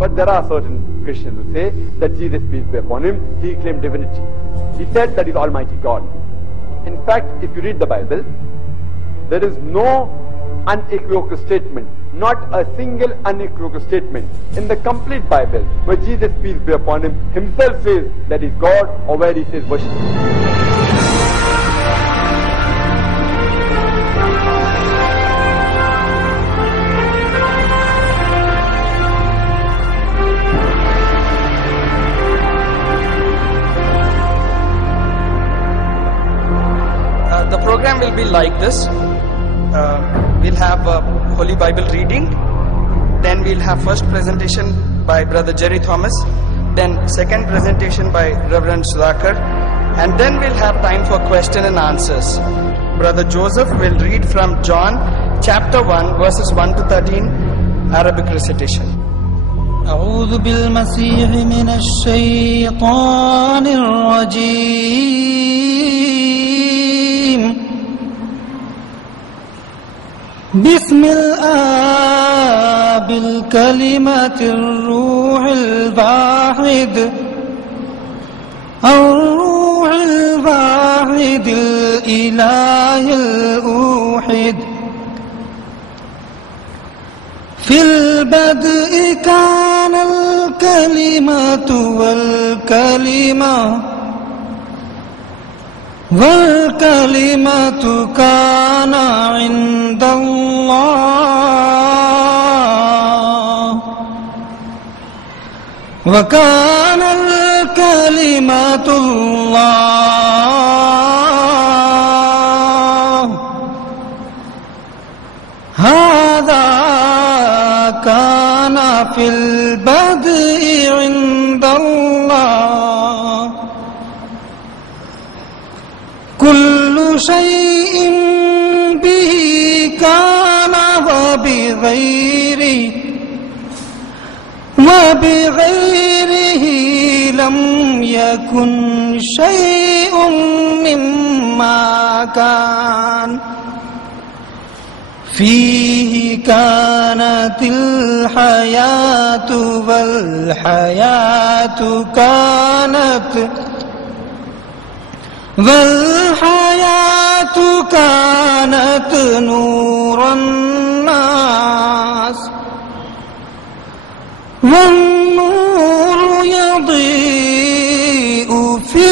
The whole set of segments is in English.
But there are certain Christians who say that Jesus, peace be upon him, he claimed divinity. He said that he is Almighty God. In fact, if you read the Bible, there is no unequivocal statement, not a single unequivocal statement in the complete Bible where Jesus, peace be upon him, himself says that he is God, or where he says worship him. The program will be like this. We'll have Holy Bible reading. Then we'll have first presentation by Brother Jerry Thomas. Then second presentation by Reverend Sudhakar. And then we'll have time for question and answers. Brother Joseph will read from John chapter 1 verses 1 to 13, Arabic recitation. أعوذ بالمسيح من الشيطان الرجيم بسم الآب الكلمة الروح الواحد الروح الواحد الإله الأوحد في البدء كان الكلمة والكلمة كان عند الله وكان الكلمة الله هذا كان في البدء عند الله كل شيء به كان وبغيره لم يكن شيء مما كان فيه كانت الحياة والحياة كانت نور الناس والنور يضيء في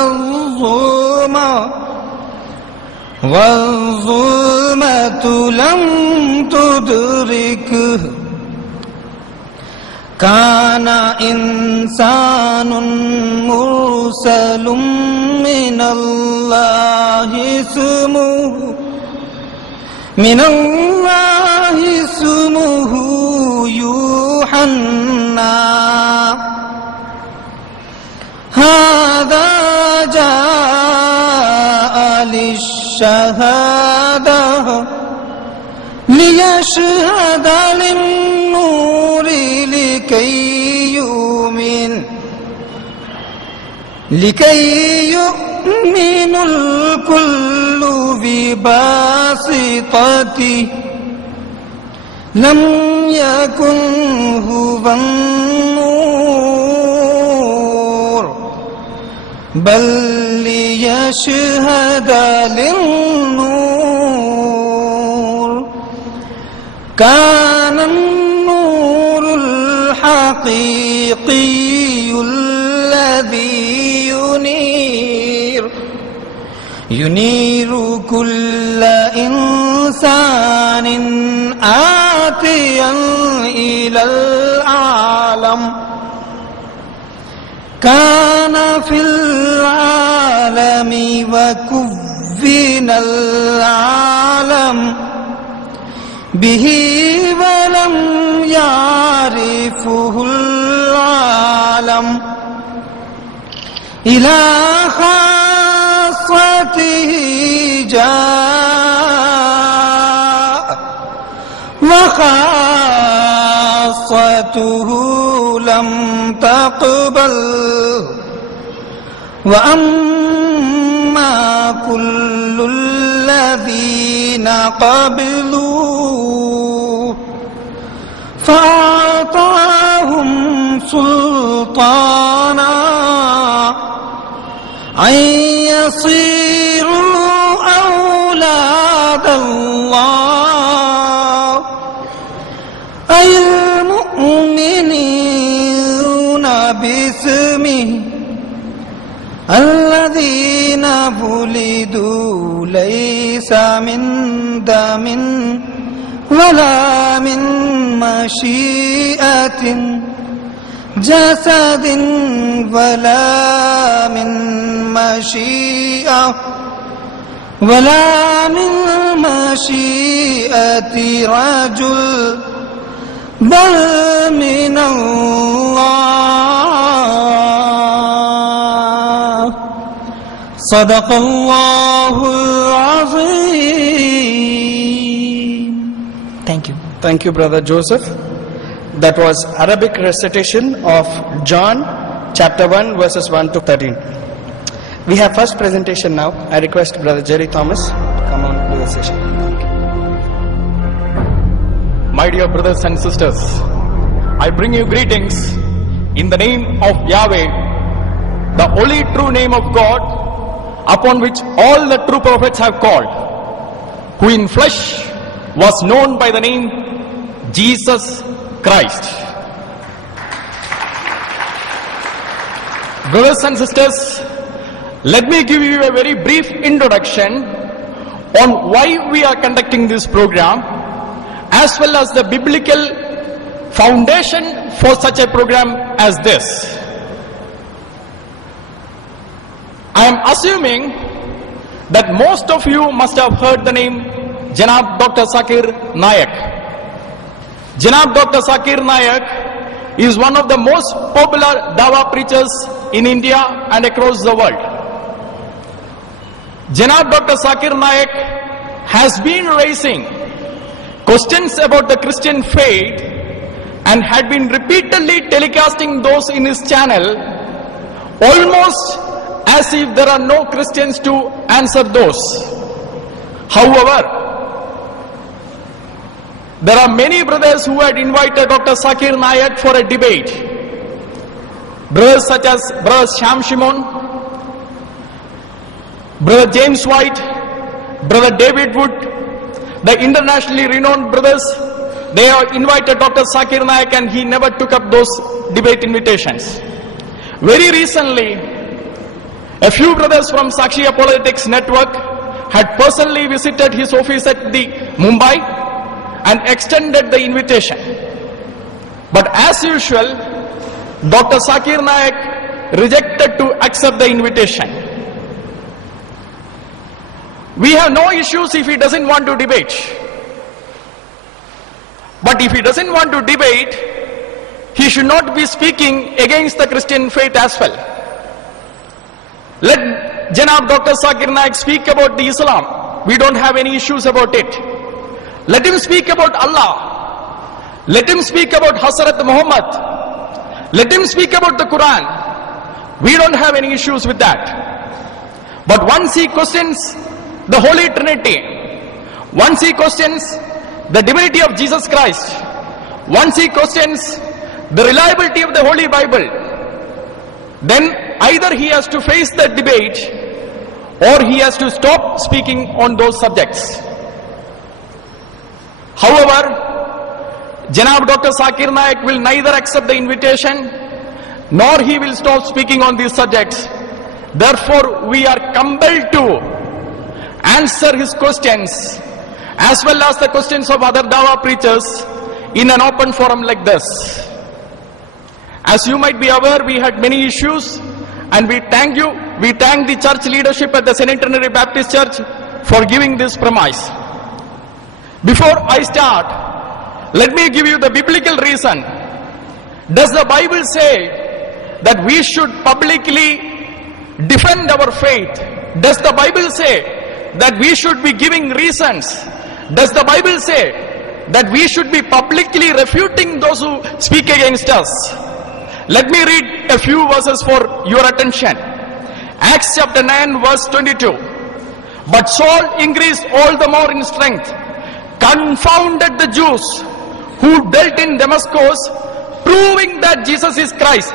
الظلمة والظلمة لم تدركه كان إنسان مرسل من الله اسمه يوحنا هذا جاء للشهادة ليشهد للنور لكي يؤمن الكل بواسطته لم يكن هو النور بل ليشهد للنور كان النور الحقيقي الذي ينير كل إنسان آتيا إلى العالم كان في العالم وكفن العالم به ولم يعرفه العالم إلى خاصته جاء وخاصته لم تقبل وأما كل الذين قبلوا فأعطاهم سلطانا أن يصيروا أولاد الله أي المؤمنين باسمه الذين ولدوا ليس من دم ولا من مشيئة جسد ولا من مشيئة رجل بل من الله صدق الله العظيم. Thank you. Thank you, Brother Joseph. That was Arabic recitation of John chapter 1 verses 1 to 13. We have first presentation now. I request Brother Jerry Thomas to come on to the session. My dear brothers and sisters, I bring you greetings in the name of Yahweh, the only true name of God, upon which all the true prophets have called, who in flesh was known by the name Jesus Christ. Brothers and sisters, let me give you a very brief introduction on why we are conducting this program, as well as the biblical foundation for such a program as this. I am assuming that most of you must have heard the name Janab Dr. Zakir Naik. Janab Dr. Zakir Naik is one of the most popular Dawa preachers in India and across the world. Janab Dr. Zakir Naik has been raising questions about the Christian faith and had been repeatedly telecasting those in his channel, almost as if there are no Christians to answer those. However, there are many brothers who had invited Dr. Zakir Naik for a debate. Brothers such as Brother Sham Shimon, Brother James White, Brother David Wood, the internationally renowned brothers, they have invited Dr. Zakir Naik and he never took up those debate invitations. Very recently, a few brothers from Sakshiya Politics Network had personally visited his office at the Mumbai and extended the invitation. But as usual, Dr. Zakir Naik rejected to accept the invitation. We have no issues if he doesn't want to debate. But if he doesn't want to debate, he should not be speaking against the Christian faith as well. Let Janab Dr. Zakir Naik speak about the Islam. We don't have any issues about it. Let him speak about Allah. Let him speak about Hazrat Muhammad. Let him speak about the Quran. We don't have any issues with that. But once he questions the Holy Trinity, once he questions the divinity of Jesus Christ, once he questions the reliability of the Holy Bible, then either he has to face the debate or he has to stop speaking on those subjects. However, Janab Dr. Zakir Naik will neither accept the invitation nor he will stop speaking on these subjects. Therefore, we are compelled to answer his questions as well as the questions of other Dawa preachers in an open forum like this. As you might be aware, we had many issues and we thank you, we thank the church leadership at the Centenary Baptist Church for giving this premise. Before I start, let me give you the biblical reason. Does the Bible say that we should publicly defend our faith? Does the Bible say that we should be giving reasons? Does the Bible say that we should be publicly refuting those who speak against us? Let me read a few verses for your attention. Acts chapter 9 verse 22. But Saul increased all the more in strength, confounded the Jews who dwelt in Damascus, proving that Jesus is Christ.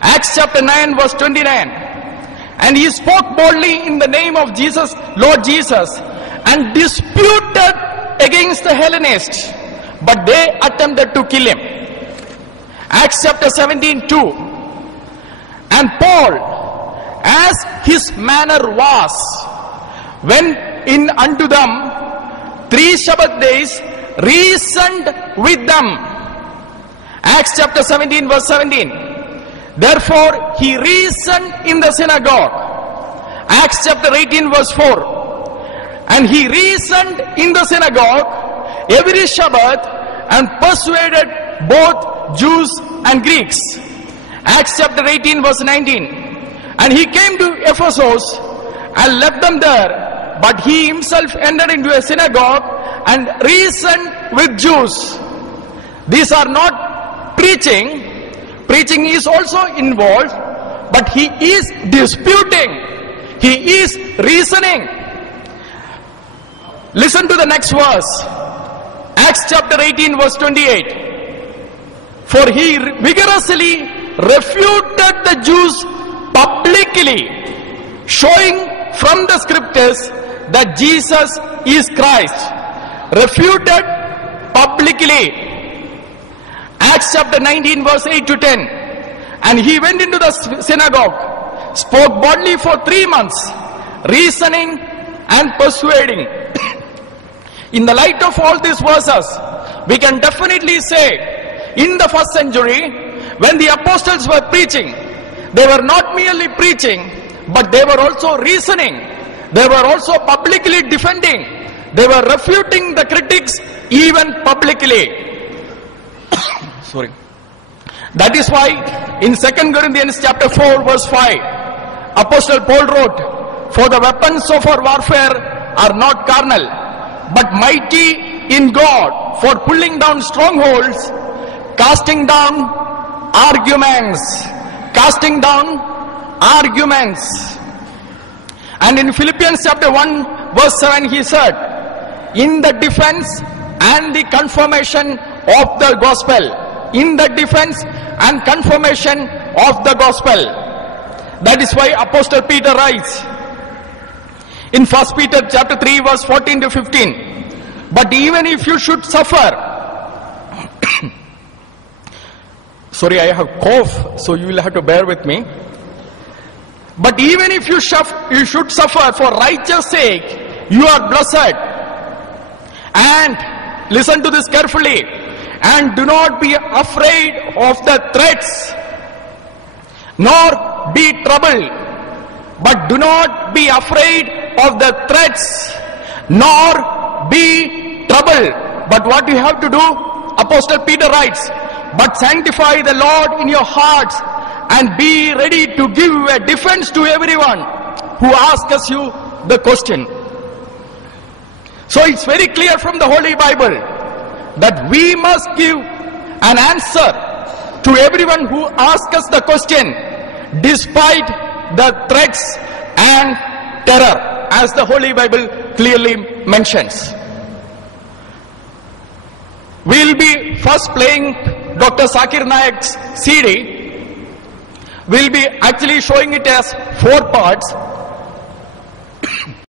Acts chapter 9 verse 29. And he spoke boldly in the name of Jesus, Lord Jesus, and disputed against the Hellenists, but they attempted to kill him. Acts chapter 17:2. And Paul, as his manner was, went in unto them 3 Sabbath days, reasoned with them. Acts chapter 17 verse 17. Therefore he reasoned in the synagogue. Acts chapter 18 verse 4. And he reasoned in the synagogue every Sabbath and persuaded both Jews and Greeks. Acts chapter 18 verse 19. And he came to Ephesus and left them there, but he himself entered into a synagogue and reasoned with Jews. These are not preaching. Preaching is also involved, but he is disputing. He is reasoning. Listen to the next verse. Acts chapter 18 verse 28. For he vigorously refuted the Jews publicly, showing from the scriptures that Jesus is Christ. Refuted publicly. Acts chapter 19 verse 8 to 10. And he went into the synagogue, spoke boldly for 3 months, reasoning and persuading. In the light of all these verses, we can definitely say, in the first century, when the apostles were preaching, they were not merely preaching, but they were also reasoning. They were also publicly defending. They were refuting the critics even publicly. Sorry. That is why in 2 Corinthians chapter 4 verse 5, Apostle Paul wrote, for the weapons of our warfare are not carnal, but mighty in God for pulling down strongholds, casting down arguments. Casting down arguments. And in Philippians chapter 1 verse 7 he said, in the defense and the confirmation of the gospel. In the defense and confirmation of the gospel. That is why Apostle Peter writes in 1 Peter chapter 3 verse 14 to 15. But even if you should suffer, sorry, I have cough, so you will have to bear with me. But even if you should suffer for righteous sake, you are blessed. And listen to this carefully. And do not be afraid of the threats, nor be troubled. But do not be afraid of the threats, nor be troubled. But what you have to do, Apostle Peter writes, but sanctify the Lord in your hearts, and be ready to give a defense to everyone who asks you the question. So it's very clear from the Holy Bible that we must give an answer to everyone who asks us the question, despite the threats and terror, as the Holy Bible clearly mentions. We'll be first playing Dr. Zakir Naik's CD. We'll be actually showing it as 4 parts.